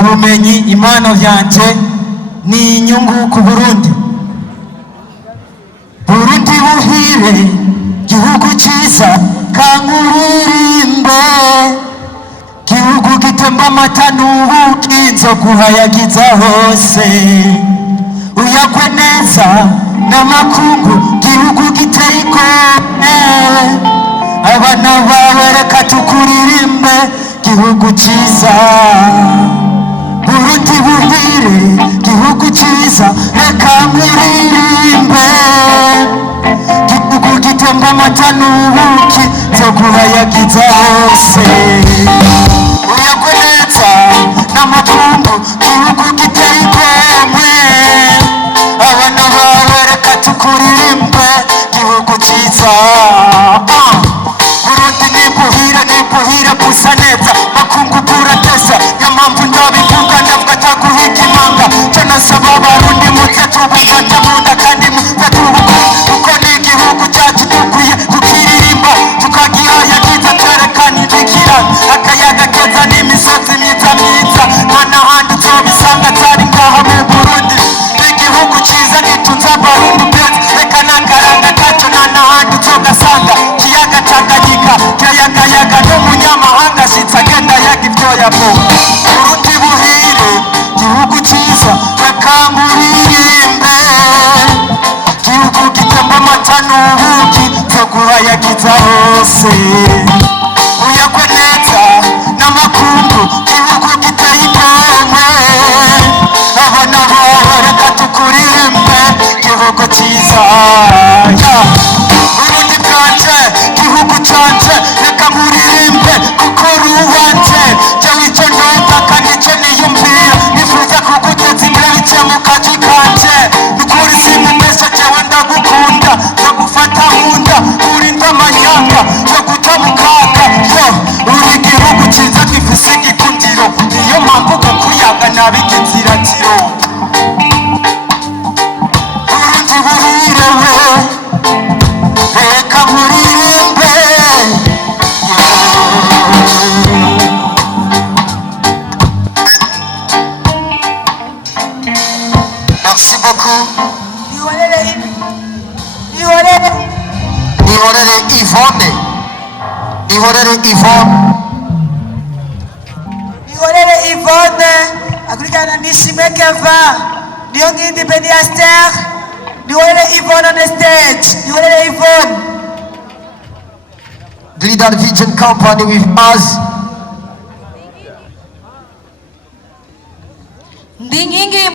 ubumenyi impano vyanje ni inyungu ku Burundi. Burundi buhire gihugu ciza kankuririmbe, gihugu gitemba amata n'ubuki nzoguhayagiza hose, uyagwe neza n'amakungu gihugu giteye igomwe, abana bawe reka tukuririmbe gihugu ciza. Burundi buhire gihugu ciza reka nkuririmbe, gihugu gitemba amata n'ubuki nzoguhayagiza hose, uyagwe neza n'amakungu gihugu giteye igomwe, abana bawe reka tukuririmbe gihugu ciza. Burundi nibuhire busa neza makungu buratesa, nyamamvu ndabivuga ndavuga ataguhiga imanga, cyo nasaba abarundi muze tubufata munda kandi muze tubukunda, kuko ni igihugu cyacu dukwiye kukiririmba tukagihayagiza, twerekana ibikiranga akayaga keza n'imisozi myiza myiza, nta n'ahandi uzobisanga atari ngaha mu Burundi. Igihugu ciza gitunze abarundi beza, reka n'akaranga kacu nta n'ahandi uzogasanga, kiyaga Tanganyika kirayagayaga n'umunyamahanga ashitse agenda yaga ivyo yavuga. Burundi buhire gihugu ciza reka nkuririmbe, gihugu gitemba amata n'ubuki nzoguhayagiza hose, uyagwe neza n'amakungu gihugu giteye igomwe, abana bawe reka tukuririmbe gihugu ciza. Burundi bwanje gihugu canje reka nkuririmbe kuko uri uwanje, jewe ico notaka nico niyumvira, nifuza kuguteza imbere biciye mu kazi kanje, nukuri sinkubesha jewe ndagukunda, ndagufata munda urinda amanyanga yo guta mu kaga, uri igihugu ciza gifise igikundiro, niyo mpamvu kukuyaga nabigize iratiro. Burundi buhire we reka nkuririmbe, merci beaucoup. Nihorere Yvonne, Nihorere Yvonne akurikirana Nishimwe Keva, Niyongindi Beniaster, Nihorere Yvonne on the stage. Nihorere Yvonne. Glidal Vision Company with us. Ndingingi